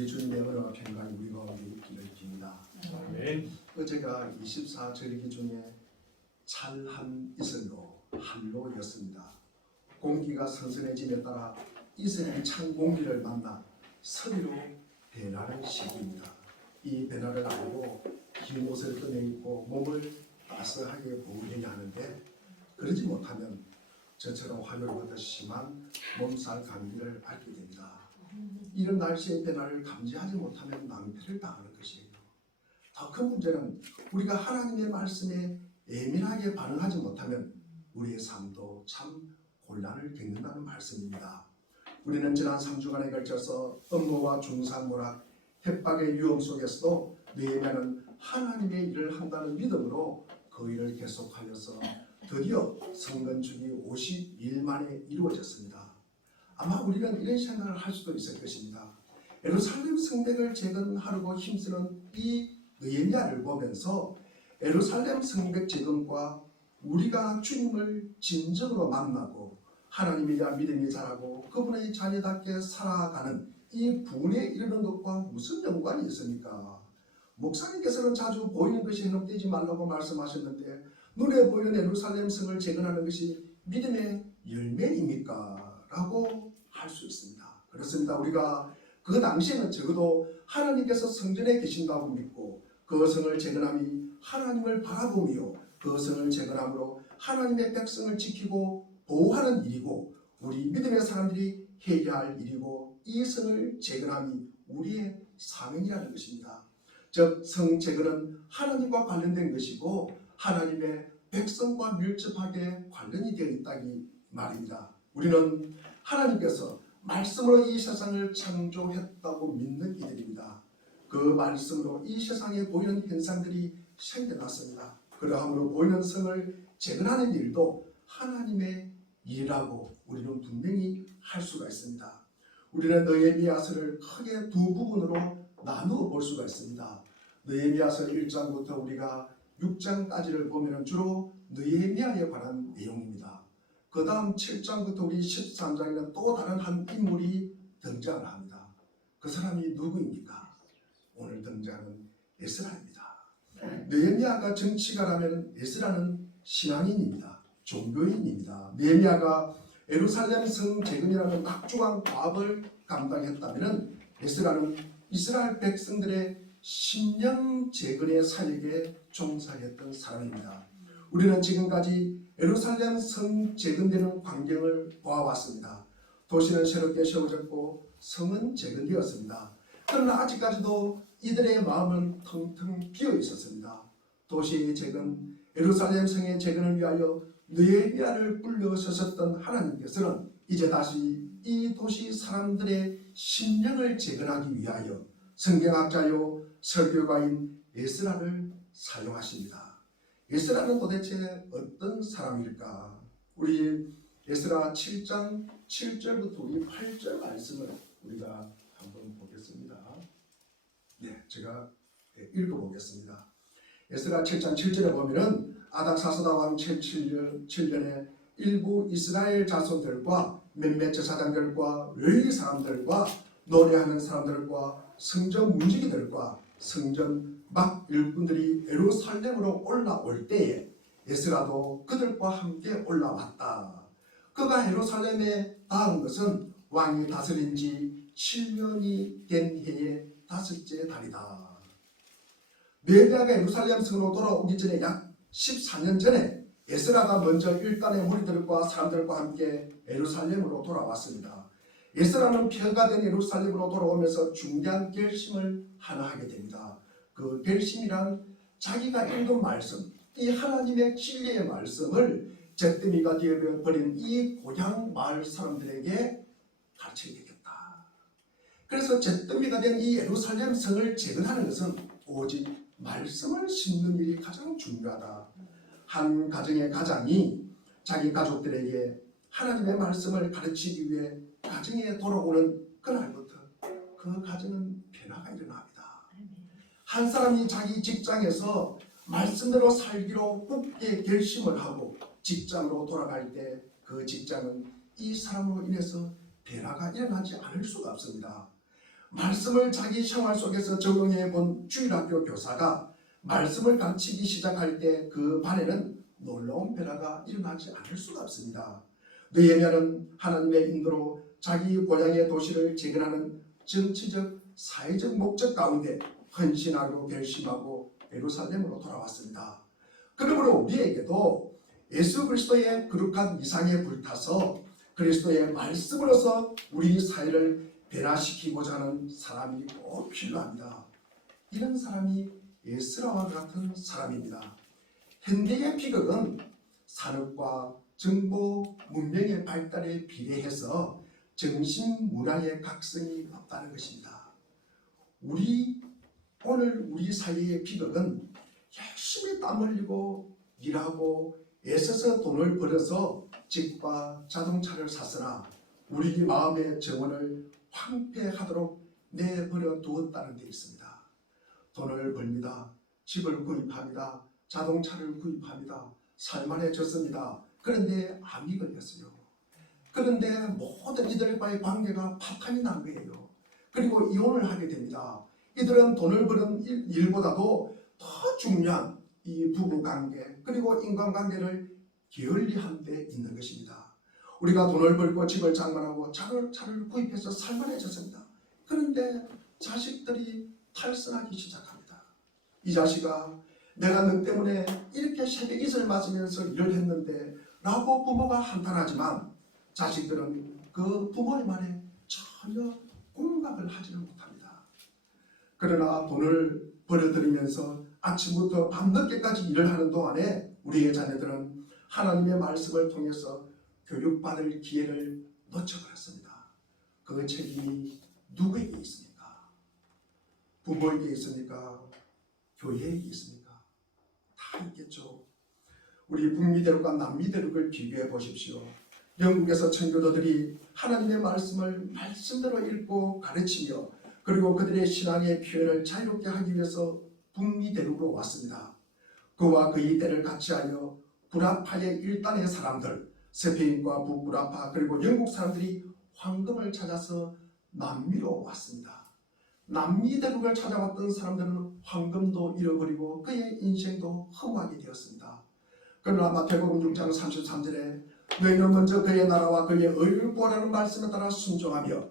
우리 주님의 은혜와 평강이 우리 가운데 있기를 빕니다. 아멘. 어제가 24절기 중에 찰한 이슬로 한로였습니다. 공기가 선선해짐에 따라 이슬이 찬 공기를 만나 서리로 변하는 시기입니다. 이 변화를 알고 긴 옷을 꺼내입고 몸을 따스하게 보호해야 하는데 그러지 못하면 저처럼 화요일부터 심한 몸살 감기를 앓게 됩니다. 이런 날씨의 변화를 감지하지 못하면 낭패를 당하는 것이에요. 더 큰 문제는 우리가 하나님의 말씀에 예민하게 반응하지 못하면 우리의 삶도 참 곤란을 겪는다는 말씀입니다. 우리는 지난 3주간에 걸쳐서 업무와 중상모락, 협박의 위험 속에서도 느헤미야는 하나님의 일을 한다는 믿음으로 그 일을 계속하여서 드디어 성건축이 50일 만에 이루어졌습니다. 아마 우리는 이런 생각을 할 수도 있을 것입니다. 예루살렘 성벽을 재건하려고 힘쓰는 이 느헤미야를 보면서 예루살렘 성벽 재건과 우리가 주님을 진정으로 만나고 하나님에 대한 믿음이 자라고 그분의 자녀답게 살아가는 이 부분에 이르는 것과 무슨 연관이 있습니까? 목사님께서는 자주 보이는 것이 현혹되지 말라고 말씀하셨는데 눈에 보이는 예루살렘 성을 재건하는 것이 믿음의 열매입니까? 라고 할 수 있습니다. 그렇습니다. 우리가 그 당시에는 적어도 하나님께서 성전에 계신다고 믿고 그 성을 재건함이 하나님을 바라보며 그 성을 재건함으로 하나님의 백성을 지키고 보호하는 일이고 우리 믿음의 사람들이 해야 할 일이고 이 성을 재건함이 우리의 사명이라는 것입니다. 즉 성 재건은 하나님과 관련된 것이고 하나님의 백성과 밀접하게 관련이 되어 있다기 말입니다. 우리는 하나님께서 말씀으로 이 세상을 창조했다고 믿는 이들입니다. 그 말씀으로 이 세상에 보이는 현상들이 생겨났습니다. 그러함으로 보이는 성을 재건하는 일도 하나님의 일이라고 우리는 분명히 할 수가 있습니다. 우리는 느헤미야서를 크게 두 부분으로 나누어 볼 수가 있습니다. 느헤미야서 1장부터 우리가 6장까지를 보면 주로 느헤미야에 관한 내용입니다. 그 다음 7장부터 우리 13장에는 또 다른 한 인물이 등장을 합니다. 그 사람이 누구입니까? 오늘 등장은 에스라입니다. 느헤미야가 정치가라면 에스라는 신앙인입니다. 종교인입니다. 느헤미야가 예루살렘 성 재건이라는 막중한 과업을 감당했다면 에스라는 이스라엘 백성들의 심령 재건의 사역에 종사했던 사람입니다. 우리는 지금까지 예루살렘 성 재건되는 광경을 보아왔습니다. 도시는 새롭게 세워졌고 성은 재건되었습니다. 그러나 아직까지도 이들의 마음은 텅텅 비어 있었습니다. 도시의 재건, 예루살렘 성의 재건을 위하여 느헤미야를 불러서셨던 하나님께서는 이제 다시 이 도시 사람들의 심령을 재건하기 위하여 성경학자요 설교가인 에스라를 사용하십니다. 에스라는 도대체 어떤 사람일까? 우리 에스라 7장 7절부터 우리 8절 말씀을 우리가 한번 보겠습니다. 네, 제가 읽어보겠습니다. 에스라 7장 7절에 보면은 아닥사스다 왕 7년에 일부 이스라엘 자손들과 몇몇 제사장들과 레위 사람들과 노래하는 사람들과 성전 문지기들과 성전 막 일꾼들이 예루살렘으로 올라올 때에 에스라도 그들과 함께 올라왔다. 그가 예루살렘에 닿은 것은 왕이 다스린 지 7년이 된 해의 다섯째 달이다. 느헤미야가 예루살렘 성으로 돌아오기 전에 약 14년 전에 에스라가 먼저 일단의 무리들과 사람들과 함께 예루살렘으로 돌아왔습니다. 에스라는 표가 된 예루살렘으로 돌아오면서 중대한 결심을 하나 하게 됩니다. 그 결심이란 자기가 읽은 말씀, 이 하나님의 진리의 말씀을 잿더미가 되어버린 이 고향 마을 사람들에게 가르쳐야 되겠다. 그래서 잿더미가 된 이 예루살렘 성을 재건하는 것은 오직 말씀을 심는 일이 가장 중요하다. 한 가정의 가장이 자기 가족들에게 하나님의 말씀을 가르치기 위해 가정에 돌아오는 그날부터 그 가정은 변화가 일어납니다. 한 사람이 자기 직장에서 말씀대로 살기로 굳게 결심을 하고 직장으로 돌아갈 때 그 직장은 이 사람으로 인해서 변화가 일어나지 않을 수가 없습니다. 말씀을 자기 생활 속에서 적응해 본 주일학교 교사가 말씀을 가르치기 시작할 때 그 반에는 놀라운 변화가 일어나지 않을 수가 없습니다. 느헤미야는 하나님의 인도로 자기 고향의 도시를 재건하는 정치적, 사회적 목적 가운데 헌신하고 결심하고 예루살렘으로 돌아왔습니다. 그러므로 우리에게도 예수 그리스도의 거룩한 이상에 불타서 그리스도의 말씀으로서 우리 사회를 변화시키고자 하는 사람이 꼭 필요합니다. 이런 사람이 에스라와 같은 사람입니다. 현대의 비극은 산업과 정보, 문명의 발달에 비례해서 정신 문화의 각성이 없다는 것입니다. 오늘 우리 사회의 비극은 열심히 땀 흘리고 일하고 애써서 돈을 벌어서 집과 자동차를 샀으나 우리 마음의 정원을 황폐하도록 내버려 두었다는 데 있습니다. 돈을 벌립니다. 집을 구입합니다. 자동차를 구입합니다. 살만해졌습니다. 그런데 암이 걸렸어요. 그런데 모든 이들과의 관계가 파탄이 난 거예요. 그리고 이혼을 하게 됩니다. 이들은 돈을 버는 일보다도 더 중요한 이 부부관계 그리고 인간관계를 게을리한 데 있는 것입니다. 우리가 돈을 벌고 집을 장만하고 차를 구입해서 살만해졌습니다. 그런데 자식들이 탈선하기 시작합니다. 이 자식아, 내가 너 때문에 이렇게 새벽 이슬 맞으면서 일을 했는데 라고 부모가 한탄하지만 자식들은 그 부모의 말에 전혀 공감을 하지는 못합니다. 그러나 돈을 벌어들이면서 아침부터 밤늦게까지 일을 하는 동안에 우리의 자녀들은 하나님의 말씀을 통해서 교육받을 기회를 놓쳐버렸습니다. 그 책임이 누구에게 있습니까? 부모에게 있습니까? 교회에게 있습니까? 다 있겠죠. 우리 북미 대륙과 남미 대륙을 비교해 보십시오. 영국에서 청교도들이 하나님의 말씀을 말씀대로 읽고 가르치며 그리고 그들의 신앙의 표현을 자유롭게 하기 위해서 북미 대륙으로 왔습니다. 그와 그의 때를 같이하여 불아파의 일단의 사람들, 스페인과 북불아파 그리고 영국 사람들이 황금을 찾아서 남미로 왔습니다. 남미 대륙을 찾아왔던 사람들은 황금도 잃어버리고 그의 인생도 허무하게 되었습니다. 그러나 마태복음 6장 33절에 너희는 먼저 그의 나라와 그의 의를 구하라는 말씀에 따라 순종하며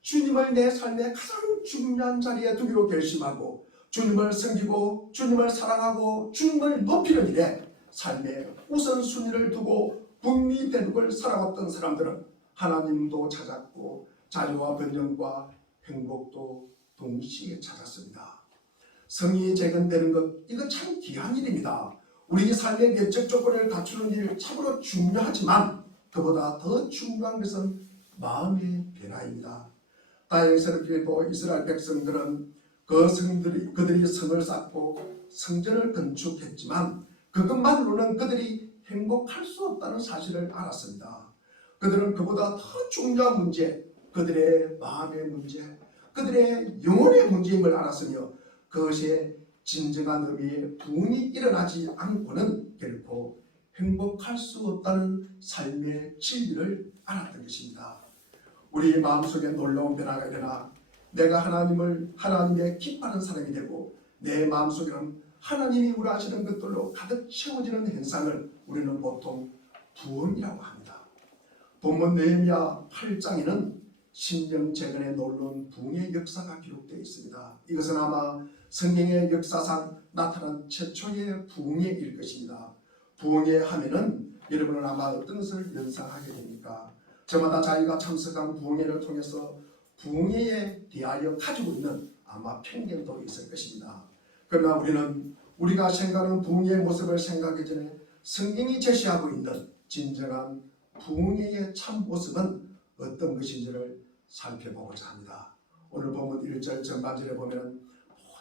주님을 내 삶의 가장 중요한 자리에 두기로 결심하고 주님을 섬기고 주님을 사랑하고 주님을 높이는 일에 삶의 우선순위를 두고 북미 대륙을 살아왔던 사람들은 하나님도 찾았고 자유와 번영과 행복도 동시에 찾았습니다. 성이 재건되는 것, 이거 참 귀한 일입니다. 우리 삶의 내적 조건을 갖추는 일 참으로 중요하지만 그보다 더 중요한 것은 마음의 변화입니다. 다행스럽게도 이스라엘 백성들은 그들이 성을 쌓고 성전을 건축했지만 그것만으로는 그들이 행복할 수 없다는 사실을 알았습니다. 그들은 그보다 더 중요한 문제, 그들의 마음의 문제, 그들의 영혼의 문제임을 알았으며 그것에 진정한 의미의 부흥이 일어나지 않고는 결코 행복할 수 없다는 삶의 진리를 알았던 것입니다. 우리 마음속에 놀라운 변화가 일어나 내가 하나님의 기뻐하는 사람이 되고 내 마음속에는 하나님이 우려하시는 것들로 가득 채워지는 현상을 우리는 보통 부흥이라고 합니다. 본문 느헤미야 8장에는 신령 재건의 놀라운 부흥의 역사가 기록되어 있습니다. 이것은 아마 성경의 역사상 나타난 최초의 부흥의 일 것입니다. 부흥의 하면은 여러분은 아마 어떤 것을 연상하게 됩니까? 저마다 자기가 참석한 부흥회를 통해서 부흥회에 대하여 가지고 있는 아마 편견도 있을 것입니다. 그러나 우리가 생각하는 부흥회의 모습을 생각하기 전에 성경이 제시하고 있는 진정한 부흥회의 참 모습은 어떤 것인지를 살펴보고자 합니다. 오늘 본문 1절 전반절에 보면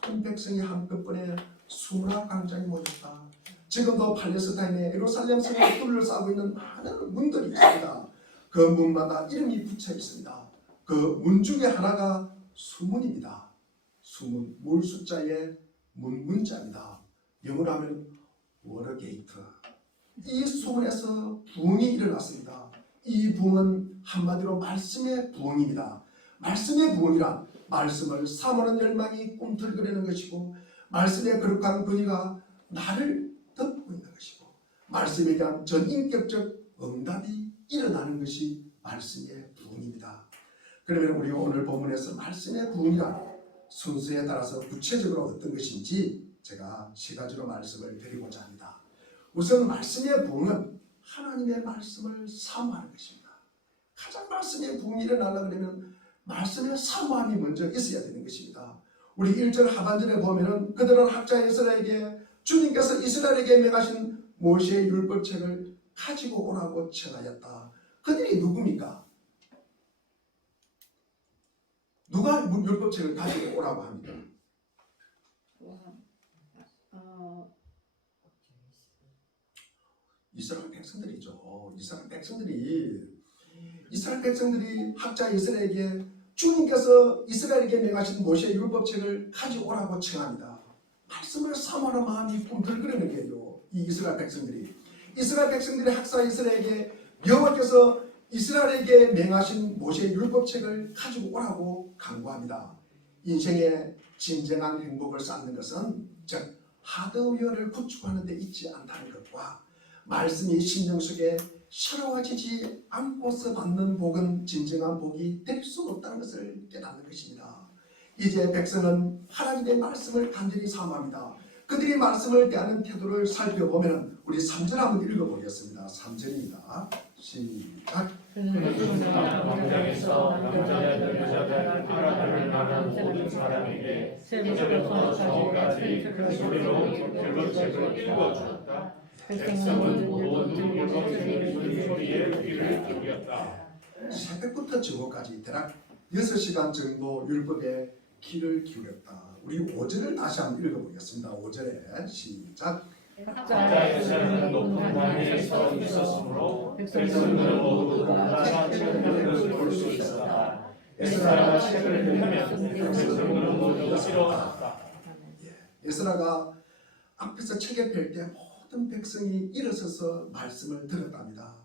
모든 백성이 한꺼번에 수문화 광장에 모였다. 지금도 팔레스타인의 예루살렘 성을 둘러싸고 있는 많은 문들이 있습니다. 그 문마다 이름이 붙여 있습니다. 그 문 중에 하나가 수문입니다. 수문, 물 숫자의 문자입니다. 영어로 하면 워터게이트. 이 수문에서 부흥이 일어났습니다. 이 부흥은 한마디로 말씀의 부흥입니다. 말씀의 부흥이란 말씀을 사모하는 열망이 꿈틀거리는 것이고 말씀의 거룩한 권위가 나를 덮고 있는 것이고 말씀에 대한 전인격적 응답이 일어나는 것이 말씀의 부흥입니다. 그러면 우리가 오늘 본문에서 말씀의 부흥이란 순서에 따라서 구체적으로 어떤 것인지 제가 세 가지로 말씀을 드리고자 합니다. 우선 말씀의 부흥은 하나님의 말씀을 사모하는 것입니다. 가장 말씀의 부흥이 일어나려고 하면 말씀의 사모함이 먼저 있어야 되는 것입니다. 우리 1절 하반절에 보면은 그들은 학자 이스라엘에게 주님께서 이스라엘에게 명하신 모세의 율법책을 가지고 오라고 청하였다. 그들이 누굽니까? 누가 율법책을 가지고 오라고 합니까? 이스라엘 백성들이죠. 이스라엘 백성들이 학자 이스라엘에게 주님께서 이스라엘에게 명하신 모세의 율법책을 가져오라고 청합니다. 말씀을 사모하는 마음이 꿈틀거리는 게요. 이 이스라엘 백성들이 학사 이스라엘에게 여호와께서 이스라엘에게 명하신 모세의 율법책을 가지고 오라고 강구합니다. 인생의 진정한 행복을 쌓는 것은 즉 하드웨어를 구축하는 데 있지 않다는 것과 말씀이 심령 속에 새로워지지 않고서 받는 복은 진정한 복이 될 수 없다는 것을 깨닫는 것입니다. 이제 백성은 하나님의 말씀을 간절히 사모합니다. 그들이 말씀을 대하는 태도를 살펴보면 우리 3절 한번 읽어보겠습니다. 3절입니다. 시작. 광장에서 남자들 여자들 알아들을 만한 모든 사람에게 새벽부터 저녁까지 큰 소리로 율법책을 읽어주었다. 백성은 모든 율법책을 들은 소리에 귀를 기울였다. 새벽부터 저녁까지 대략 6시간 정도 율법에 귀를 기울였다. 우리 5절을 다시 한번 읽어보겠습니다. 5절에 시작. 각자 여자는 높은 단위에 서 있었으므로 백성들은 모두 나라 책을 볼 수 있었다. 에스라가 책을 펴면 백성들은 모두 싫어했다. 에스라가 앞에서 책을 펼 때 모든 백성이 일어서서 말씀을 들었답니다.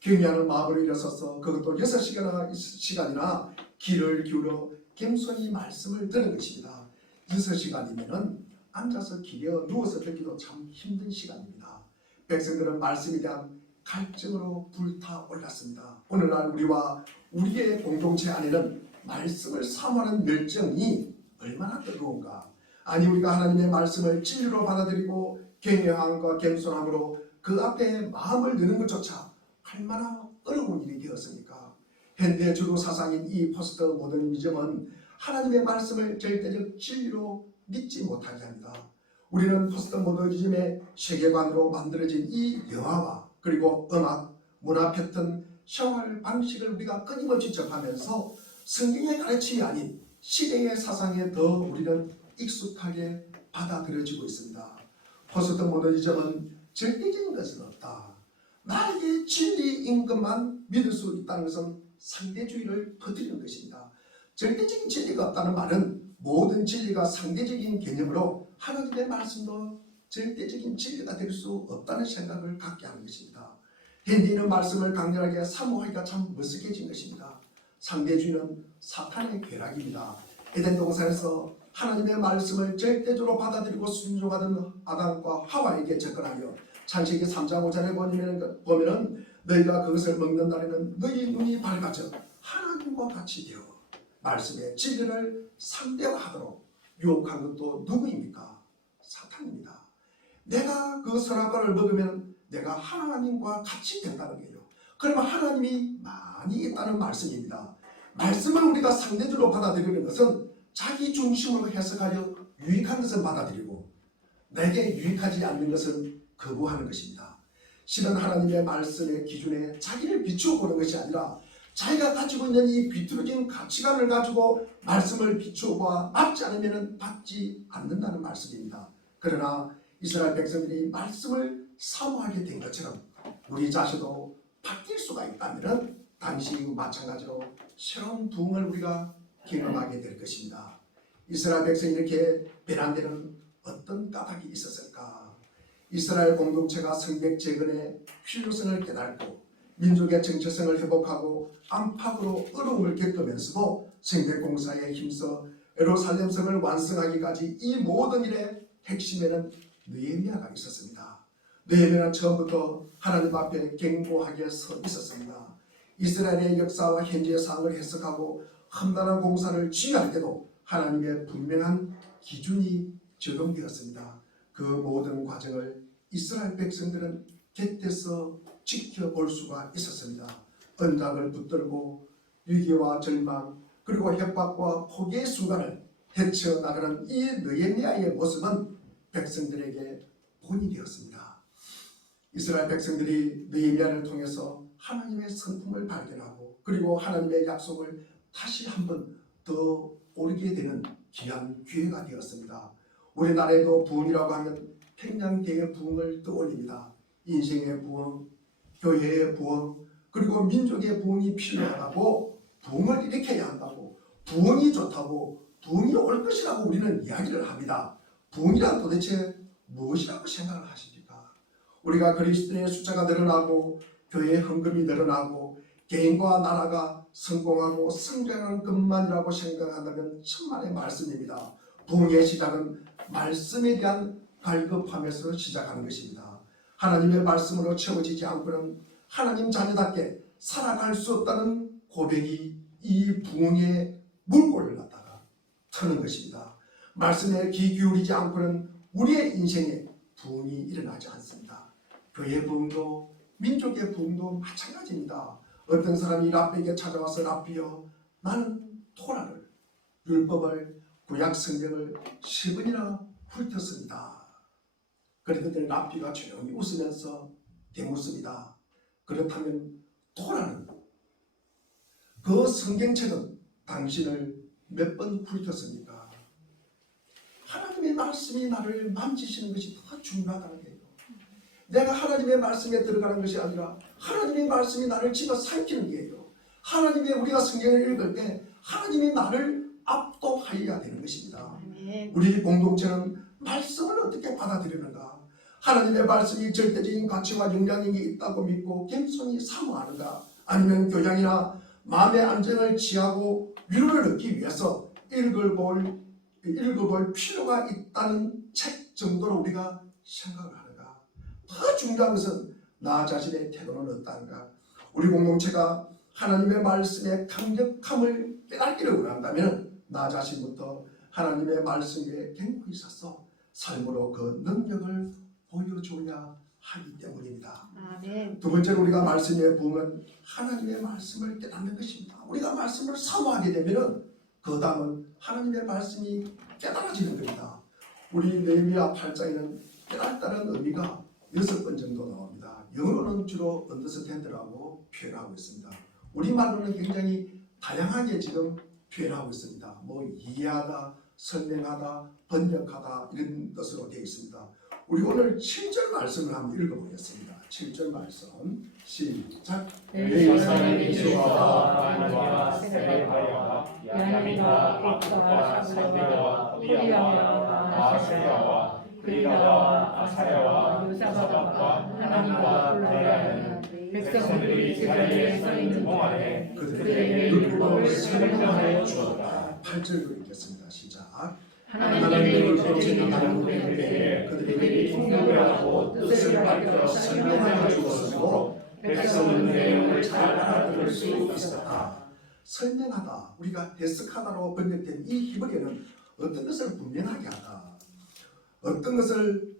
경외하는 마음으로 일어서서 그것도 6시간이나 귀를 기울여 겸손히 말씀을 들은 것입니다. 6시간이면 앉아서 기려 누워서 듣기도 참 힘든 시간입니다. 백성들은 말씀에 대한 갈증으로 불타올랐습니다. 오늘날 우리와 우리의 공동체 안에는 말씀을 사모하는 열정이 얼마나 뜨거운가. 아니 우리가 하나님의 말씀을 진리로 받아들이고 경외함과 겸손함으로 그 앞에 마음을 여는 것조차 얼마나 어려운 일이 되었습니까? 현대 주도 사상인 이 포스트 모더니즘은 하나님의 말씀을 절대적 진리로 믿지 못하게 합니다. 우리는 포스트 모더니즘의 세계관으로 만들어진 이 영화와 그리고 음악, 문화 패턴, 생활 방식을 우리가 끊임없이 접하면서 성경의 가르침이 아닌 시대의 사상에 더 우리는 익숙하게 받아들여지고 있습니다. 포스트 모더니즘은 절대적인 것은 없다. 나에게 진리인 것만 믿을 수 있다는 것은 상대주의를 퍼뜨리는 것입니다. 절대적인 진리가 없다는 말은 모든 진리가 상대적인 개념으로 하나님의 말씀도 절대적인 진리가 될 수 없다는 생각을 갖게 하는 것입니다. 현대인은 말씀을 강렬하게 사모하기가 참 머쓱해진 것입니다. 상대주의는 사탄의 쾌락입니다. 에덴 동산에서 하나님의 말씀을 절대적으로 받아들이고 순종하던 아담과 하와에게 접근하여 창세기 3장 5절에 보면은 너희가 그것을 먹는 날에는 너희 눈이 밝아져 하나님과 같이 되어 말씀의 진리를 상대화하도록 유혹한 것도 누구입니까? 사탄입니다. 내가 그 선악과를 먹으면 내가 하나님과 같이 된다는 거예요. 그러면 하나님이 많이 있다는 말씀입니다. 말씀을 우리가 상대적으로 받아들이는 것은 자기 중심으로 해석하여 유익한 것을 받아들이고 내게 유익하지 않는 것은 거부하는 것입니다. 실은 하나님의 말씀의 기준에 자기를 비추어 보는 것이 아니라 자기가 가지고 있는 이 비뚤어진 가치관을 가지고 말씀을 비추어 봐 맞지 않으면 받지 않는다는 말씀입니다. 그러나 이스라엘 백성들이 말씀을 사모하게 된 것처럼 우리 자신도 바뀔 수가 있다면 당시 마찬가지로 새로운 부흥을 우리가 경험하게 될 것입니다. 이스라엘 백성이 이렇게 변한 데는 어떤 까닭이 있었을까? 이스라엘 공동체가 성벽 재건의 필요성을 깨닫고 민족의 정체성을 회복하고 안팎으로 어려움을 겪으면서도 생태공사에 힘써 예루살렘 성을 완성하기까지 이 모든 일의 핵심에는 느헤미야가 있었습니다. 느헤미야는 처음부터 하나님 앞에 견고하게 서 있었습니다. 이스라엘의 역사와 현재의 상황을 해석하고 험난한 공사를 지휘할 때도 하나님의 분명한 기준이 적용되었습니다. 그 모든 과정을 이스라엘 백성들은 곁에서 지켜볼 수가 있었습니다. 언약을 붙들고 위기와 절망 그리고 협박과 포기의 순간을 헤쳐나가는 이 느헤미야의 모습은 백성들에게 본이 되었습니다. 이스라엘 백성들이 느헤미야를 통해서 하나님의 성품을 발견하고 그리고 하나님의 약속을 다시 한번 더 오르게 되는 귀한 기회가 되었습니다. 우리나라에도 부흥이라고 하면 평양대의 부흥을 떠올립니다. 인생의 부흥, 교회의 부흥, 그리고 민족의 부흥이 필요하다고 부흥을 일으켜야 한다고 부흥이 좋다고 부흥이 올 것이라고 우리는 이야기를 합니다. 부흥이란 도대체 무엇이라고 생각을 하십니까? 우리가 그리스도인의 숫자가 늘어나고 교회의 헌금이 늘어나고 개인과 나라가 성공하고 성장하는 것만이라고 생각한다면 천만의 말씀입니다. 부흥의 시작은 말씀에 대한 갈급함에서 시작하는 것입니다. 하나님의 말씀으로 채워지지 않고는 하나님 자녀답게 살아갈 수 없다는 고백이 이 부흥의 물꼬를 갖다가 트는 것입니다. 말씀에 귀 기울이지 않고는 우리의 인생에 부흥이 일어나지 않습니다. 교회 부흥도 민족의 부흥도 마찬가지입니다. 어떤 사람이 랍비에게 찾아와서 랍비여 나는 토라를 율법을 구약 성경을 10번이나 훑었습니다. 그랬더니 랍비가 조용히 웃으면서 대묻습니다. 그렇다면 토라는 그 성경책은 당신을 몇 번 훑었습니까? 하나님의 말씀이 나를 만지시는 것이 더 중요하다는 거예요. 내가 하나님의 말씀에 들어가는 것이 아니라 하나님의 말씀이 나를 집어삼키는 거예요. 하나님의 우리가 성경을 읽을 때 하나님이 나를 압도하여야 되는 것입니다. 우리 공동체는 말씀을 어떻게 받아들이는가? 하나님의 말씀이 절대적인 가치와 영향력이 있다고 믿고 겸손히 사모하는가? 아니면 교양이나 마음의 안정을 취하고 위로를 얻기 위해서 읽어볼 필요가 있다는 책 정도로 우리가 생각을 하는가? 더 중요한 것은 나 자신의 태도는 어떠한가? 우리 공동체가 하나님의 말씀의 강력함을 깨닫기를 원한다면 나 자신부터 하나님의 말씀에 견고히 있어서 삶으로 그 능력을 보여줘야 하기 때문입니다. 아멘. 두 번째로 우리가 말씀의 부흥은 하나님의 말씀을 깨닫는 것입니다. 우리가 말씀을 사모하게 되면 그 다음은 하나님의 말씀이 깨달아지는 겁니다. 우리 느헤미야 8장에는 깨닫다는 의미가 6번 정도 나옵니다. 영어로는 주로 understand라고 표현하고 있습니다. 우리말로는 굉장히 다양하게 지금 표현하고 있습니다. 뭐 이해하다, 설명하다, 번역하다 이런 뜻으로 되어 있습니다. 우리 오늘 7절 말씀을 한번 읽어보겠습니다. 7절 말씀 시작. 예루살렘이 주와 하나님과 세례하여 야민과 악과 사데와 우리야와 아사야와 그리가와 아사야와 요사박과 하나님과 불러야하는 백성들이 자리에 서 있는 동안에 그들에게 율법을 설명하여 주었다. 8절 읽겠습니다. 시작. 하나님의 율법을 전하는 때에 그들이 통역을 하고 뜻을 밝혀 설명하여 주었으므로 백성은 내용을 잘 알아들을 수 있었다. 설명하다, 우리가 해석하다로 번역된 이 히브리어는 어떤 것을 분명하게 하다, 어떤 것을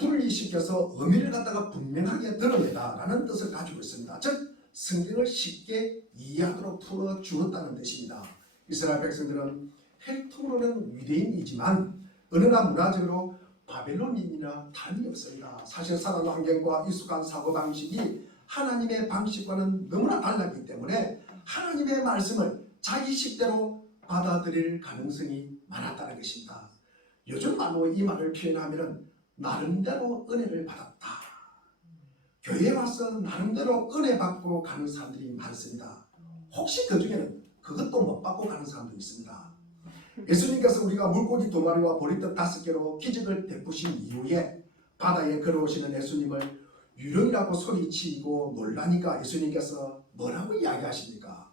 분리시켜서 의미를 갖다가 분명하게 드러내다라는 뜻을 가지고 있습니다. 즉 성경을 쉽게 이해하도록 풀어주었다는 뜻입니다. 이스라엘 백성들은 혈통으로는 유대인이지만 언어나 문화적으로 바벨론인이나 다름이 없습니다. 사실 살아가는 환경과 익숙한 사고방식이 하나님의 방식과는 너무나 달랐기 때문에 하나님의 말씀을 자기 식대로 받아들일 가능성이 많았다는 것입니다. 요즘 말로 이 말을 표현하면 나름대로 은혜를 받았다. 교회에 와서 나름대로 은혜 받고 가는 사람들이 많습니다. 혹시 그 중에는 그것도 못 받고 가는 사람도 있습니다. 예수님께서 우리가 물고기 2마리와 보리떡 5개로 기적을 베푸신 이후에 바다에 걸어오시는 예수님을 유령이라고 소리치고 놀라니까 예수님께서 뭐라고 이야기하십니까?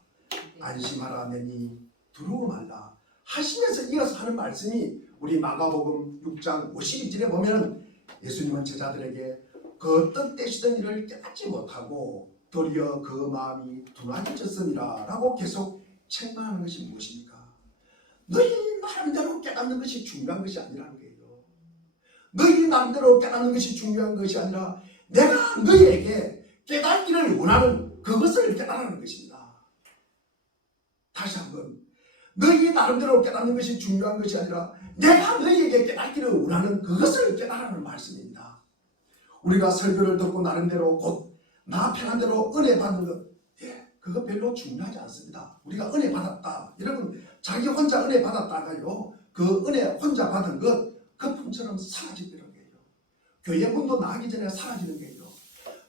안심하라 내니 두려워 말라 하시면서 이어서 하는 말씀이 우리 마가복음 6장 52절에 보면 예수님은 제자들에게 그 어떤 때시던 일을 깨닫지 못하고 도리어 그 마음이 둔하여졌으니라 라고 계속 책망하는 것이 무엇입니까? 너희 나름대로 깨닫는 것이 중요한 것이 아니라는 거예요. 너희 나름대로 깨닫는 것이 중요한 것이 아니라 내가 너희에게 깨닫기를 원하는 그것을 깨달으는 것입니다. 다시 한번 너희 나름대로 깨닫는 것이 중요한 것이 아니라 내가 너희에게 깨닫기를 원하는 그것을 깨달으는 말씀입니다. 우리가 설교를 듣고 나름대로 곧 나 편한 대로 은혜 받는 것, 그거 별로 중요하지 않습니다. 우리가 은혜 받았다. 여러분 자기 혼자 은혜 받았다가요 그 은혜 혼자 받은 것 거품처럼 사라지더라고요. 교회 문도 나가기 전에 사라지는 거예요.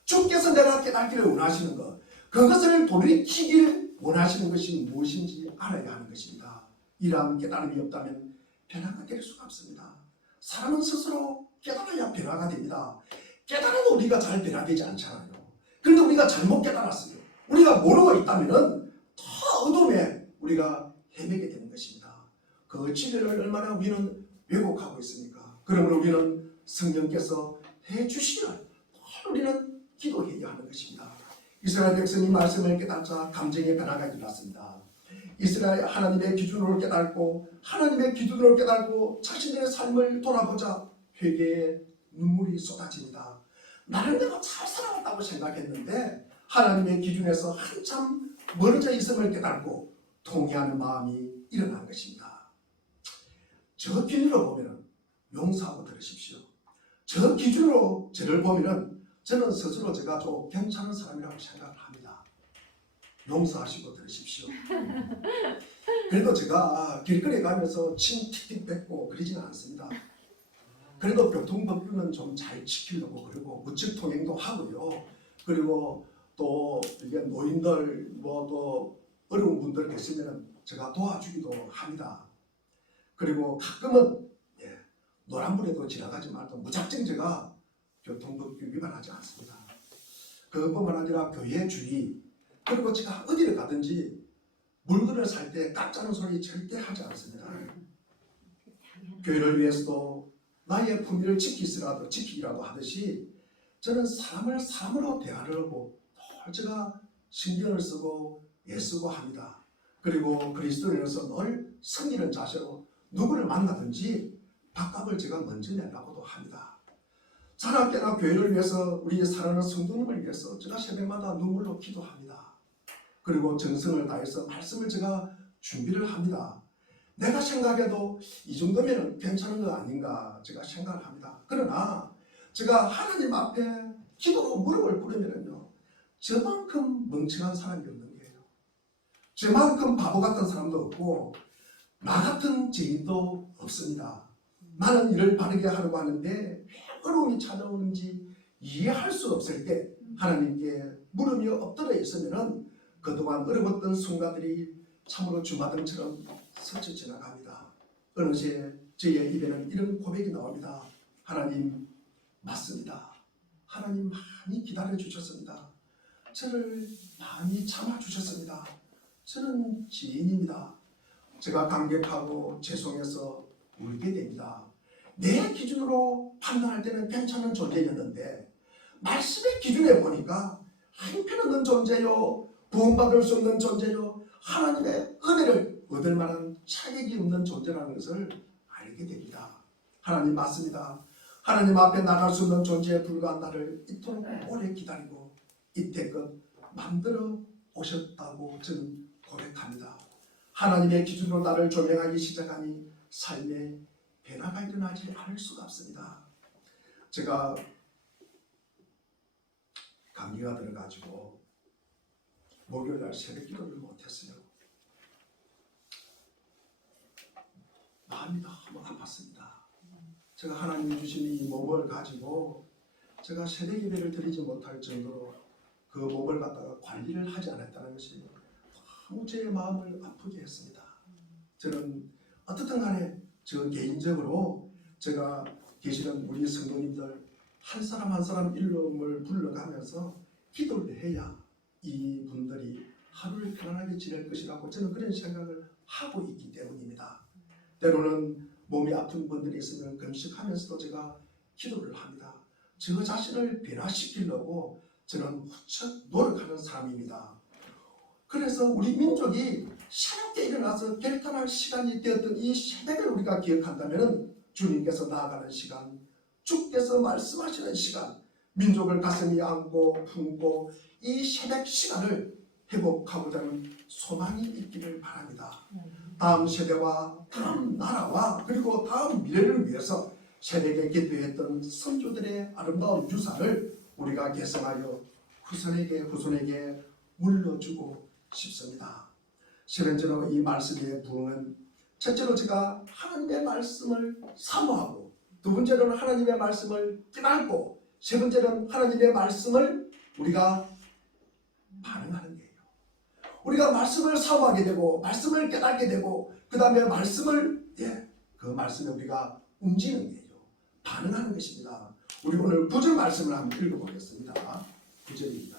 주께서 내가 깨닫기를 원하시는 것, 그것을 돌이키기를 원하시는 것이 무엇인지 알아야 하는 것입니다. 이러한 깨달음이 없다면 변화가 될 수가 없습니다. 사람은 스스로 깨달아야 변화가 됩니다. 깨달아도 우리가 잘 변화되지 않잖아요. 그런데 우리가 잘못 깨달았어요. 우리가 모르고 있다면 더 어둠에 우리가 헤매게 되는 것입니다. 그 진리를 얼마나 우리는 왜곡하고 있습니까? 그러므로 우리는 성령께서 해주시기를 우리는 기도해야 하는 것입니다. 이스라엘 백성이 말씀을 깨닫자 감정의 변화가 일어났습니다. 이스라엘 하나님의 기준으로 깨닫고 하나님의 기준으로 깨닫고 자신의 삶을 돌아보자 회개의 눈물이 쏟아집니다. 나름대로 잘 살아왔다고 생각했는데 하나님의 기준에서 한참 멀어져 있음을 깨닫고 통회하는 마음이 일어난 것입니다. 저 기준으로 보면 용서하고 들으십시오. 저 기준으로 저를 보면 저는 스스로 제가 좀 괜찮은 사람이라고 생각을 합니다. 용서하시고 들으십시오. 그래도 제가 길거리에 가면서 침 틱틱 뱉고 그러지는 않습니다. 그래도 교통법규는 좀 잘 지키려고 그러고 우측 통행도 하고요. 그리고 또 이게 노인들 뭐 또 어려운 분들 계시면 제가 도와주기도 합니다. 그리고 가끔은 노란불에도 지나가지 말고 무작정 제가 교통법규 위반하지 않습니다. 그뿐만 아니라 교회 주의 그리고 제가 어디를 가든지 물건을 살 때 깎자는 소리 절대 하지 않습니다. 교회를 위해서도 나의 품위를 지키기라도 하듯이 저는 사람을 사람으로 대화를 하고 제가 신경을 쓰고 애쓰고 합니다. 그리고 그리스도인으로서 늘 섬기는 자세로 누구를 만나든지 밥값을 제가 먼저 내려고도 합니다. 자나깨나 교회를 위해서 우리 사랑하는 성도님을 위해서 제가 새벽마다 눈물로 기도합니다. 그리고 정성을 다해서 말씀을 제가 준비를 합니다. 내가 생각해도 이 정도면 괜찮은 거 아닌가 제가 생각을 합니다. 그러나 제가 하나님 앞에 기도로 무릎을 꿇으면요 저만큼 멍청한 사람이 없는 거예요. 저만큼 바보 같은 사람도 없고 나 같은 죄인도 없습니다. 나는 일을 바르게 하려고 하는데 왜 어려움이 찾아오는지 이해할 수 없을 때 하나님께 무릎이 엎드려 있으면 그동안 어려웠던 순간들이 참으로 주마등처럼 스쳐 지나갑니다. 어느새 저의 입에는 이런 고백이 나옵니다. 하나님 맞습니다. 하나님 많이 기다려주셨습니다. 저를 많이 참아주셨습니다. 저는 죄인입니다. 제가 감격하고 죄송해서 울게 됩니다. 내 기준으로 판단할 때는 괜찮은 존재였는데 말씀의 기준에 보니까 형편없는 존재요 구원받을 수 없는 존재요 하나님의 은혜를 얻을 만한 자격이 없는 존재라는 것을 알게 됩니다. 하나님 맞습니다. 하나님 앞에 나갈 수 없는 존재에 불과한 나를 이토록 오래 기다리고 이때껏 만들어 오셨다고 저는 고백합니다. 하나님의 기준으로 나를 조명하기 시작하니 삶에 변화가 일어나지 않을 수가 없습니다. 제가 감기가 들어가지고 목요일날 새벽 기도를 못했어요. 마음이 너무 아팠습니다. 제가 하나님이 주신 이 몸을 가지고 제가 새벽 예배를 드리지 못할 정도로 그 몸을 갖다가 관리를 하지 않았다는 것이 너무 제 마음을 아프게 했습니다. 저는 어떻든 간에 저 개인적으로 제가 계시는 우리 성도님들 한 사람 한 사람 이름을 불러가면서 기도를 해야 이 분들이 하루를 편안하게 지낼 것이라고 저는 그런 생각을 하고 있기 때문입니다. 때로는 몸이 아픈 분들이 있으면 금식하면서도 제가 기도를 합니다. 저 자신을 변화시키려고 저는 무척 노력하는 사람입니다. 그래서 우리 민족이 새롭게 일어나서 결단할 시간이 되었던 이 새벽을 우리가 기억한다면 주님께서 나아가는 시간, 주께서 말씀하시는 시간, 민족을 가슴이 안고 품고 이 새벽 시간을 회복하고자 하는 소망이 있기를 바랍니다. 다음 세대와 다음 나라와 그리고 다음 미래를 위해서 새벽에 기도했던 선조들의 아름다운 유산을 우리가 계승하여 후손에게 물려주고 싶습니다. 세 번째로 이 말씀의 부흥은 첫째로 제가 하나님의 말씀을 사모하고, 두 번째로는 하나님의 말씀을 깨닫고, 세 번째로는 하나님의 말씀을 우리가 반응하는 거예요. 우리가 말씀을 사모하게 되고 말씀을 깨닫게 되고 그 다음에 말씀을 그 말씀에 우리가 움직이는 거예요. 반응하는 것입니다. 우리 오늘 9절 말씀을 한번 읽어보겠습니다. 9절입니다.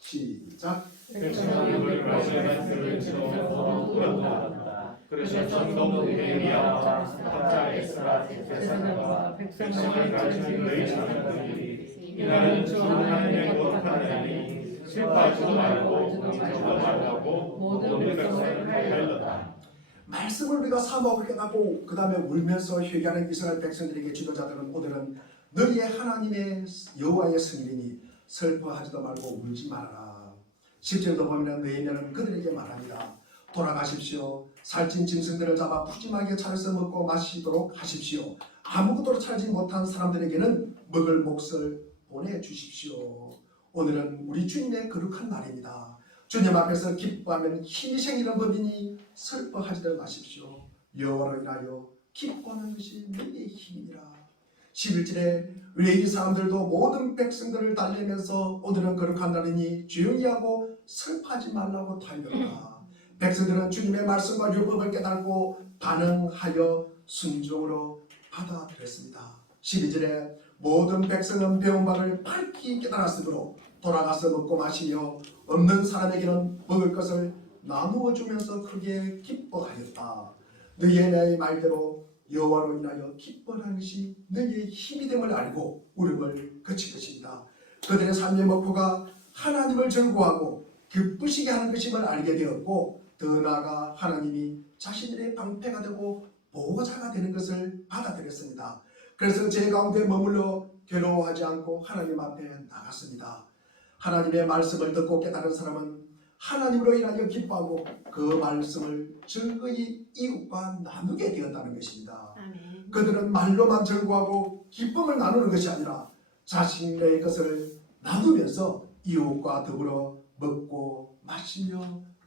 시작. 백성들을 말씀에 들을지도 물었다. 그래서 전동 느헤미야와 학자 에스라 대사관과 백성을 가르치는 너희 자녀들이 이날은 주 하나님의 거룩하나니 슬퍼하지도 말고 울지도 말라고 모든 백성을 하였다. 말씀을 우리가 사모하고 깨닫고 그 다음에 울면서 회개하는 이스라엘 백성들에게 지도자들은 오늘은 너희의 하나님의 여호와의 성일이니 슬퍼하지도 말고 울지 말아라. 10절도 보면 너희는 그들에게 말합니다. 돌아가십시오. 살찐 짐승들을 잡아 푸짐하게 차려서 먹고 마시도록 하십시오. 아무것도 차리지 못한 사람들에게는 먹을 몫을 보내주십시오. 오늘은 우리 주님의 거룩한 날입니다. 주님 앞에서 기뻐하면 힘이 생기는 법이니 슬퍼하지들 마십시오. 여호와로 인하여 기뻐하는 것이 너희의 힘이라. 11절에 왜 이 사람들도 모든 백성들을 달래면서 오늘은 거룩한 날이니 조용히 하고 슬퍼하지 말라고 달렸다. 백성들은 주님의 말씀과 율법을 깨닫고 반응하여 순종으로 받아들였습니다. 12절에 모든 백성은 배운 바를 밝히 깨달았으므로 돌아가서 먹고 마시며 없는 사람에게는 먹을 것을 나누어 주면서 크게 기뻐하였다. 너희의 내 말대로 여호와로 인하여 기뻐하는 것이 너희의 힘이 됨을 알고 울음을 그칠 것입니다. 그들의 삶의 목표가 하나님을 즐거워하고 기쁘시게 하는 것임을 알게 되었고 더 나아가 하나님이 자신들의 방패가 되고 보호자가 되는 것을 받아들였습니다. 그래서 제 가운데 머물러 괴로워하지 않고 하나님 앞에 나갔습니다. 하나님의 말씀을 듣고 깨달은 사람은 하나님으로 인하여 기뻐하고 그 말씀을 즐거이 이웃과 나누게 되었다는 것입니다. 아멘. 그들은 말로만 즐거워하고 기쁨을 나누는 것이 아니라 자신의 것을 나누면서 이웃과 더불어 먹고 마시며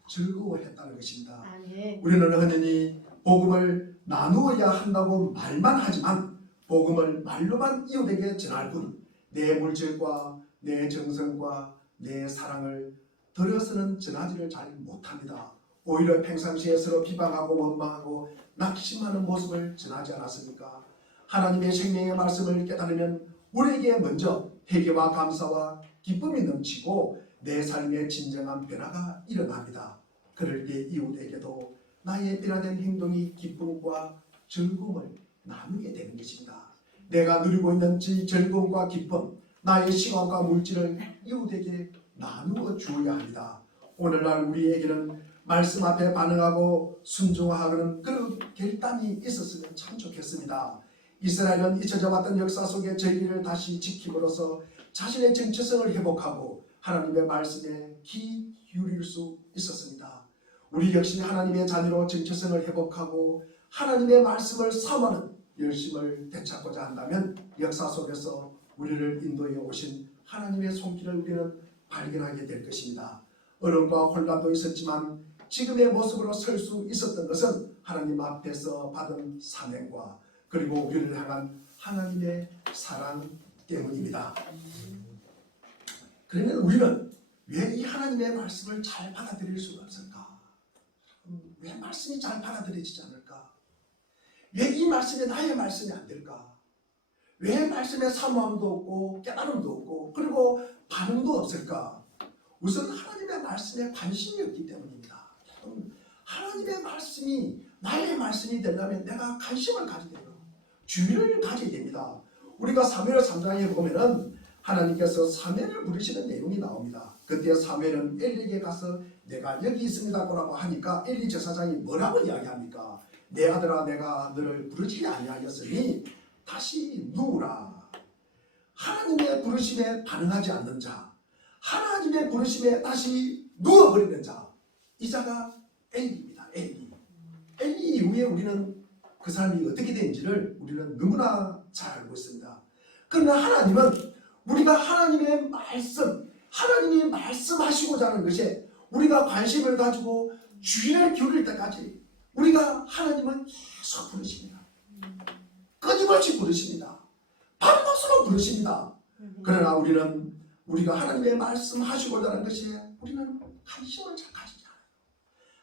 즐거워했다는 것입니다. 아멘. 우리는 흔히 복음을 나누어야 한다고 말만 하지만 복음을 말로만 이웃에게 전할 뿐 내 물질과 내 정성과 내 사랑을 들여서는 전하지를 잘 못합니다. 오히려 평상시에 서로 비방하고 원망하고 낙심하는 모습을 전하지 않았습니까? 하나님의 생명의 말씀을 깨달으면 우리에게 먼저 회개와 감사와 기쁨이 넘치고 내 삶의 진정한 변화가 일어납니다. 그럴 때 이웃에게도 나의 변화된 행동이 기쁨과 즐거움을 나누게 되는 것입니다. 내가 누리고 있는 즐거움과 기쁨, 나의 시간과 물질을 이웃에게 나누어 주어야 합니다. 오늘날 우리에게는 말씀 앞에 반응하고 순종하는 그런 결단이 있었으면 참 좋겠습니다. 이스라엘은 잊혀져 왔던 역사 속의 진리를 다시 지킴으로써 자신의 정체성을 회복하고 하나님의 말씀에 귀 기울일 수 있었습니다. 우리 역시 하나님의 자녀로 정체성을 회복하고 하나님의 말씀을 사모하는 열심을 되찾고자 한다면 역사 속에서 우리를 인도해 오신 하나님의 손길을 우리는 발견하게 될 것입니다. 어려움과 혼란도 있었지만 지금의 모습으로 설 수 있었던 것은 하나님 앞에서 받은 사명과 그리고 우리를 향한 하나님의 사랑 때문입니다. 그러면 우리는 왜 이 하나님의 말씀을 잘 받아들일 수가 없을까? 왜 말씀이 잘 받아들여지지 않을까? 왜 이 말씀이 나의 말씀이 안 될까? 왜 말씀에 사모함도 없고 깨달음도 없고 그리고 반응도 없을까? 우선 하나님의 말씀에 관심이 없기 때문입니다. 하나님의 말씀이 나의 말씀이 되려면 내가 관심을 가져야 돼요. 주의를 가져야 됩니다. 우리가 사무엘 3장에 보면은 하나님께서 사무엘을 부르시는 내용이 나옵니다. 그때 사무엘은 엘리에게 가서 내가 여기 있습니다라고 하니까 엘리 제사장이 뭐라고 이야기합니까? 내 아들아, 내가 너를 부르지 아니하였으니 다시 누우라. 하나님의 부르심에 반응하지 않는 자, 하나님의 부르심에 다시 누워버리는 자, 이 자가 엘리입니다. 엘리 이후에 우리는 그 사람이 어떻게 된지를 우리는 너무나 잘 알고 있습니다. 그러나 하나님은 우리가 하나님의 말씀, 하나님이 말씀하시고자 하는 것에 우리가 관심을 가지고 주의를 기울일 때까지 우리가 하나님은 계속 부르십니다. 끊임없이 부르십니다. 반복수로 부르십니다. 그러나 우리는 우리가 하나님의 말씀하시고자 하는 것에 우리는 관심을 잘 가지지 않아요.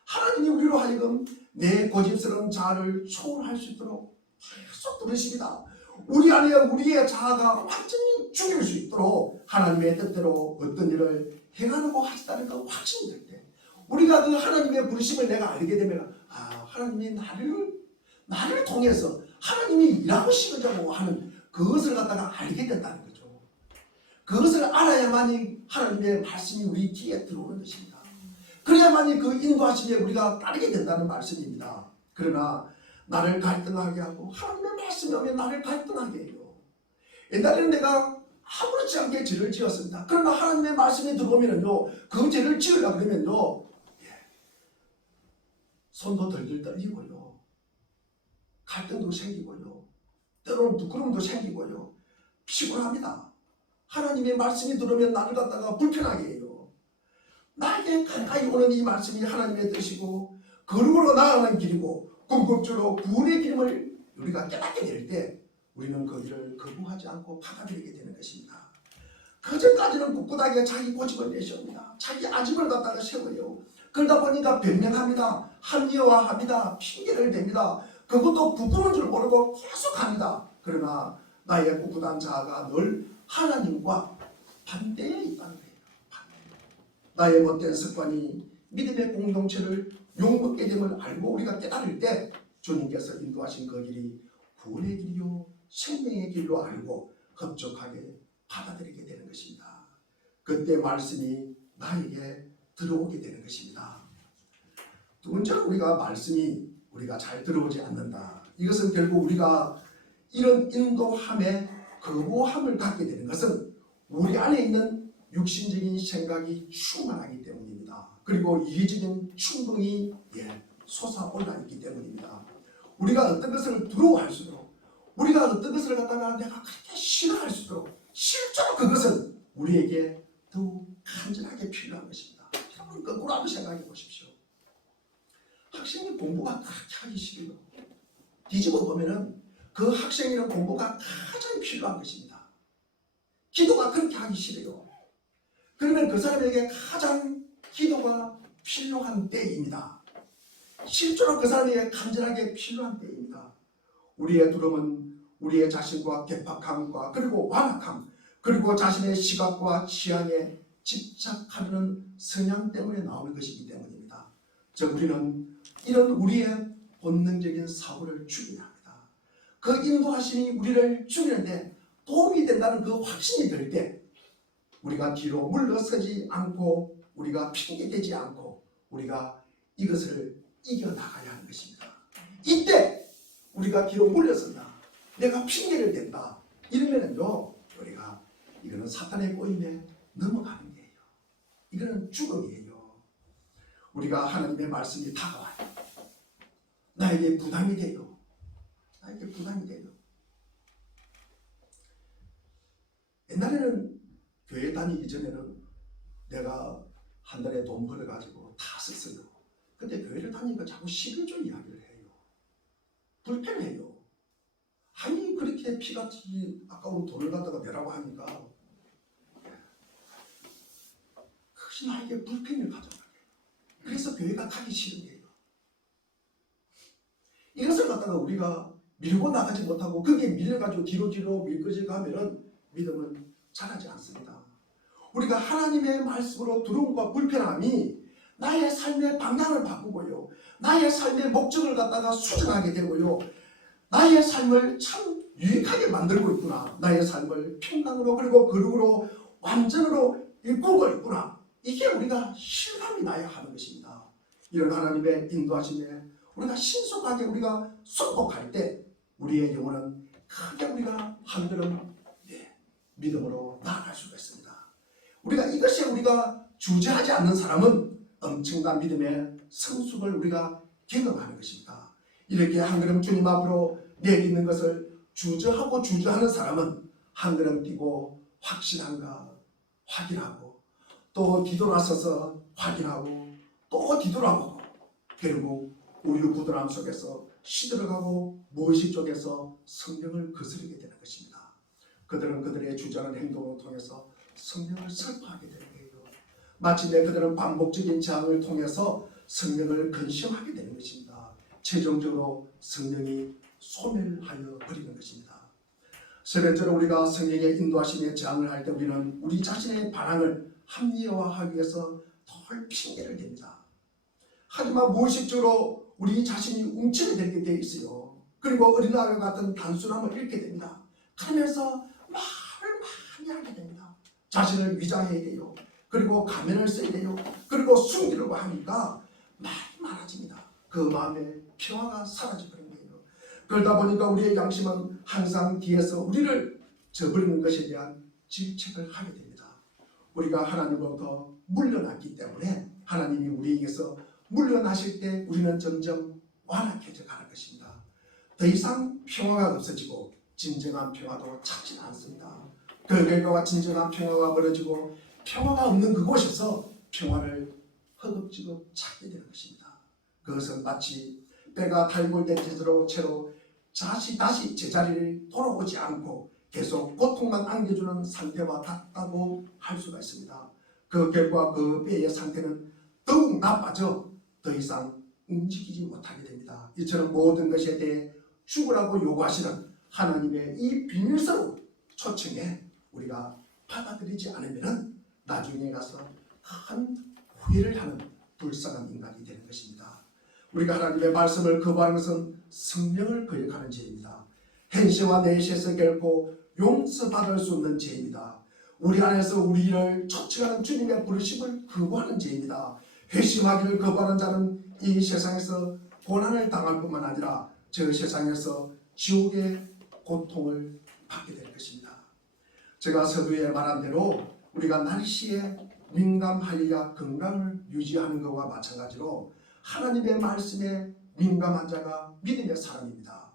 하나님이 우리로 하여금 내 고집스러운 자아를 초월할 수 있도록 계속 부르십니다. 우리 안에 우리의 자아가 완전히 죽일 수 있도록 하나님의 뜻대로 어떤 일을 행하려고 하시다는 그 확신이 들 때 우리가 그 하나님의 부르심을 내가 알게 되면 하나님이 나를 통해서 하나님이 일하고 싶으려고 하는 그것을 갖다가 알게 된다는 거죠. 그것을 알아야만이 하나님의 말씀이 우리 귀에 들어오는 것입니다. 그래야만이 그 인도하심에 우리가 따르게 된다는 말씀입니다. 그러나 나를 갈등하게 하고 하나님의 말씀이 오면 나를 갈등하게 해요. 옛날에는 내가 아무렇지 않게 죄를 지었습니다. 그러나 하나님의 말씀이 들어오면요, 그 죄를 지으려고 그러면요, 손도 덜덜 떨리고요, 갈등도 생기고요, 때로는 부끄러움도 생기고요, 피곤합니다. 하나님의 말씀이 들어오면 나를 갖다가 불편하게 해요. 나에게 가까이 오는 이 말씀이 하나님의 뜻이고 거룩으로 나아가는 길이고 궁극적으로 구원의 길임을 우리가 깨닫게 될 때 우리는 그 길을 거부하지 않고 받아들이게 되는 것입니다. 그전까지는 꿋꿋하게 자기 고집을 내세웁니다. 자기 아집을 갖다가 세워요. 그러다 보니까 변명합니다. 합리화합니다. 핑계를 댑니다. 그것도 부끄러운 줄 모르고 계속합니다. 그러나 나의 꿋꿋한 자아가 늘 하나님과 반대에 있다는 거예요. 나의 못된 습관이 믿음의 공동체를 욕먹게 됨을 알고 우리가 깨달을 때 주님께서 인도하신 그 길이 구원의 길이요 생명의 길로 알고 흡족하게 받아들이게 되는 것입니다. 그때 말씀이 나에게 들어오게 되는 것입니다. 두 번째로 우리가 말씀이 우리가 잘 들어오지 않는다. 이것은 결국 우리가 이런 인도함에 거부함을 갖게 되는 것은 우리 안에 있는 육신적인 생각이 충만하기 때문입니다. 그리고 이기적인 충동이 솟아올라 있기 때문입니다. 우리가 어떤 것을 두려워할수록 우리가 어떤 것을 갖다가 내가 그렇게 싫어할수록 실제로 그것은 우리에게 더욱 간절하게 필요한 것입니다. 여러분 거꾸로 한번 생각해 보십시오. 학생이 공부가 그렇게 하기 싫어요. 뒤집어 보면은 그 학생에는 공부가 가장 필요한 것입니다. 기도가 그렇게 하기 싫어요. 그러면 그 사람에게 가장 기도가 필요한 때입니다. 실제로 그 사람에게 간절하게 필요한 때입니다. 우리의 두려움은 우리의 자신과 개팍함과 그리고 완악함 그리고 자신의 시각과 취향에 집착하려는 성향 때문에 나오는 것이기 때문입니다. 즉 우리는 이런 우리의 본능적인 사고를 죽여야 합니다. 그 인도하심이 우리를 죽이는데 도움이 된다는 그 확신이 들 때 우리가 뒤로 물러서지 않고 우리가 핑계대지 않고 우리가 이것을 이겨나가야 하는 것입니다. 이때 우리가 뒤로 물러선다. 내가 핑계를 댄다. 이러면은요 우리가 이거는 사탄의 꼬임에 넘어가는 거예요. 이거는 죽음이에요. 우리가 하나님의 말씀이 다가와요. 나에게 부담이 돼요. 나에게 부담이 돼요. 옛날에는 교회 다니기 전에는 내가 한 달에 돈 벌어가지고 다 썼어요. 근데 교회를 다니니까 자꾸 11조 이야기를 해요. 불편해요. 아니 그렇게 피같이 아까운 돈을 갖다가 내라고 하니까 그것이 나에게 불편을 가져가요. 그래서 교회가 가기 싫은 거예요. 이것을 갖다가 우리가 밀고 나가지 못하고 거기에 밀려가지고 뒤로 밀거지고 하면은 믿음은 자라지 않습니다. 우리가 하나님의 말씀으로 두려움과 불편함이 나의 삶의 방향을 바꾸고요. 나의 삶의 목적을 갖다가 수정하게 되고요. 나의 삶을 참 유익하게 만들고 있구나. 나의 삶을 평강으로 그리고 거룩으로 완전으로 이끌고 있구나. 이게 우리가 실감이 나야 하는 것입니다. 이런 하나님의 인도하심에 우리가 신속하게 우리가 순복할 때 우리의 영혼은 크게 우리가 한 걸음 믿음으로 나아갈 수가 있습니다. 우리가 이것에 우리가 주저하지 않는 사람은 엄청난 믿음의 성숙을 우리가 경험하는 것입니다. 이렇게 한 걸음 주님 앞으로 내딛는 것을 주저하고 주저하는 사람은 한 걸음 뛰고 확신한가 확인하고 또 뒤돌아서서 확인하고 또 뒤돌아보고 결국 우유부단함 속에서 시들어가고 무의식 쪽에서 성경을 거스르게 되는 것입니다. 그들은 그들의 주저하는 행동을 통해서 성경을 설파하게 되는 거예요. 마침내 그들은 반복적인 저항을 통해서 성경을 근심하게 되는 것입니다. 최종적으로 성령이 소멸하여 버리는 것입니다. 세 번째로 우리가 성령의 인도하심에 저항을 할 때 우리는 우리 자신의 반항을 합리화하기 위해서 덜 핑계를 댑니다. 하지만 무의식적으로 우리 자신이 움츠게 되게 돼 있어요. 그리고 어린아이와 같은 단순함을 잃게 됩니다. 그러면서 말을 많이 하게 됩니다. 자신을 위장해야 돼요. 그리고 가면을 써야 돼요. 그리고 숨기려고 하니까 말이 많아집니다. 그 마음에 평화가 사라져버린 거예요. 그러다 보니까 우리의 양심은 항상 뒤에서 우리를 저버리는 것에 대한 질책을 하게 됩니다. 우리가 하나님으로부터 물러났기 때문에 하나님이 우리에게서 물러나실 때 우리는 점점 완악해져 가는 것입니다. 더 이상 평화가 없어지고 진정한 평화도 찾지 않습니다. 그 결과와 진정한 평화가 멀어지고 평화가 없는 그곳에서 평화를 허겁지겁 찾게 되는 것입니다. 그것은 마치 때가 달굴된 채로 다시 제자리를 돌아오지 않고 계속 고통만 안겨주는 상태와 같다고 할 수가 있습니다. 그 결과 그 뼈의 상태는 더욱 나빠져 더 이상 움직이지 못하게 됩니다. 이처럼 모든 것에 대해 죽으라고 요구하시는 하나님의 이 비밀스러운 초청에 우리가 받아들이지 않으면 나중에 가서 큰 후회를 하는 불쌍한 인간이 되는 것입니다. 우리가 하나님의 말씀을 거부하는 것은 성령을 거역하는 죄입니다. 현시와 내시에서 결코 용서받을 수 없는 죄입니다. 우리 안에서 우리를 초청하는 주님의 부르심을 거부하는 죄입니다. 회심하기를 거부하는 자는 이 세상에서 고난을 당할 뿐만 아니라 저 세상에서 지옥의 고통을 받게 될 것입니다. 제가 서두에 말한 대로 우리가 날씨에 민감하여야 건강을 유지하는 것과 마찬가지로 하나님의 말씀에 민감한 자가 믿음의 사람입니다.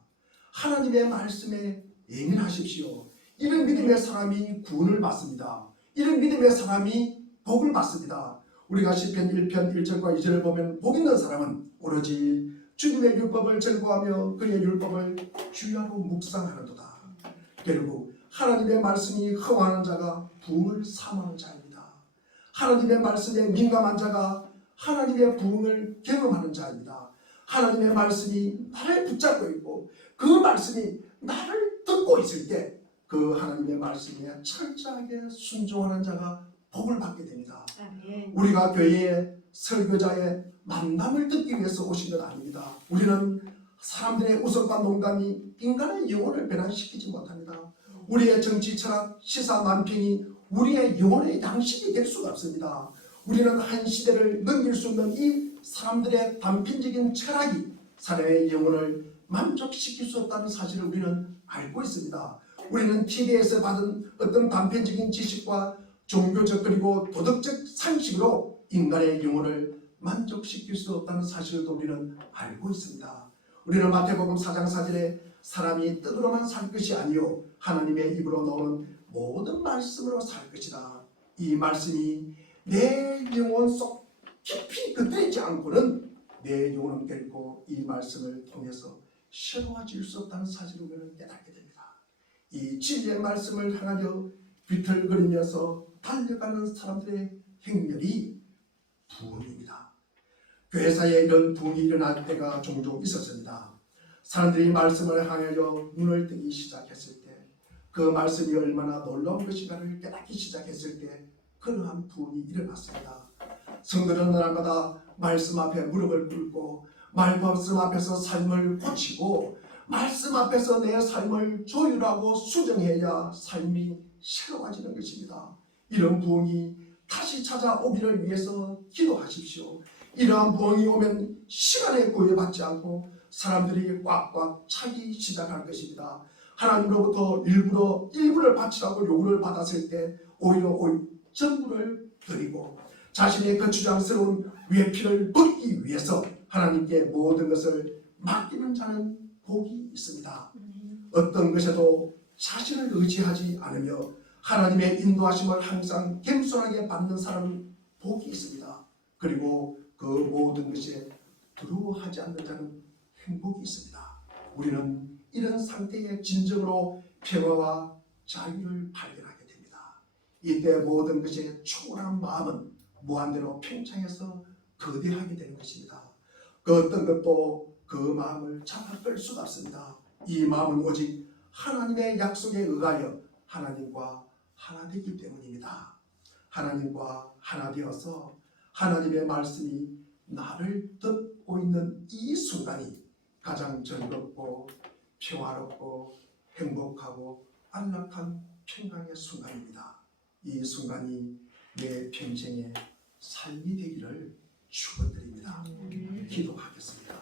하나님의 말씀에 예민하십시오. 이런 믿음의 사람이 구원을 받습니다. 이런 믿음의 사람이 복을 받습니다. 우리가 시편 1편 1절과 2절을 보면 복 있는 사람은 오로지 주님의 율법을 즐거워하며 그의 율법을 주야로 묵상하는도다. 결국 하나님의 말씀이 허망하는 자가 부흥을 사모하는 자입니다. 하나님의 말씀에 민감한 자가 하나님의 부흥을 경험하는 자입니다. 하나님의 말씀이 나를 붙잡고 있고 그 말씀이 나를 듣고 있을 때 그 하나님의 말씀에 철저하게 순종하는 자가 복을 받게 됩니다. 아멘. 우리가 교회의 설교자의 만남을 듣기 위해서 오신 건 아닙니다. 우리는 사람들의 웃음과 농담이 인간의 영혼을 변화시키지 못합니다. 우리의 정치 철학, 시사 만평이 우리의 영혼의 양식이 될 수가 없습니다. 우리는 한 시대를 넘길 수 없는 이 사람들의 단편적인 철학이 사람의 영혼을 만족시킬 수 없다는 사실을 우리는 알고 있습니다. 우리는 TV에서 받은 어떤 단편적인 지식과 종교적 그리고 도덕적 상식으로 인간의 영혼을 만족시킬 수 없다는 사실도 우리는 알고 있습니다. 우리는 마태복음 4장 4절에 사람이 떡으로만 살 것이 아니요 하나님의 입으로 나오는 모든 말씀으로 살 것이다. 이 말씀이 내 영혼 속 깊이 깃들지 않고는 내 영혼은 결코 이 말씀을 통해서 새로워질 수 없다는 사실을 우리는 깨닫게 됩니다. 이 진리의 말씀을 향하여 비틀거리면서 달려가는 사람들의 행렬이 부흥입니다. 교회사에 이런 부흥이 일어날 때가 종종 있었습니다. 사람들이 말씀을 향하여 눈을 뜨기 시작했을 때 그 말씀이 얼마나 놀라운 것인가를 깨닫기 시작했을 때 그러한 부흥이 일어났습니다. 성도들은 날마다 말씀 앞에 무릎을 꿇고 말씀 앞에서 삶을 고치고 말씀 앞에서 내 삶을 조율하고 수정해야 삶이 새로워지는 것입니다. 이런 부흥이 다시 찾아오기를 위해서 기도하십시오. 이러한 부흥이 오면 시간에 구애받지 않고 사람들이 꽉꽉 차기 시작할 것입니다. 하나님으로부터 일부를 바치라고 요구를 받았을 때 오히려 전부를 드리고 자신의 그 주장스러운 외피를 붓기 위해서 하나님께 모든 것을 맡기는 자는 복이 있습니다. 어떤 것에도 자신을 의지하지 않으며 하나님의 인도하심을 항상 겸손하게 받는 사람은 복이 있습니다. 그리고 그 모든 것에 두려워하지 않는 자는 행복이 있습니다. 우리는 이런 상태의 진정으로 평화와 자유를 발견하게 됩니다. 이때 모든 것에 초월한 마음은 무한대로 팽창해서 거대하게 되는 것입니다. 그 어떤 것도 그 마음을 잡아 끌 수가 없습니다. 이 마음은 오직 하나님의 약속에 의하여 하나님과 하나 되기 때문입니다. 하나님과 하나 되어서 하나님의 말씀이 나를 듣고 있는 이 순간이 가장 즐겁고 평화롭고 행복하고 안락한 평강의 순간입니다. 이 순간이 내 평생의 삶이 되기를 축원드립니다. 기도하겠습니다.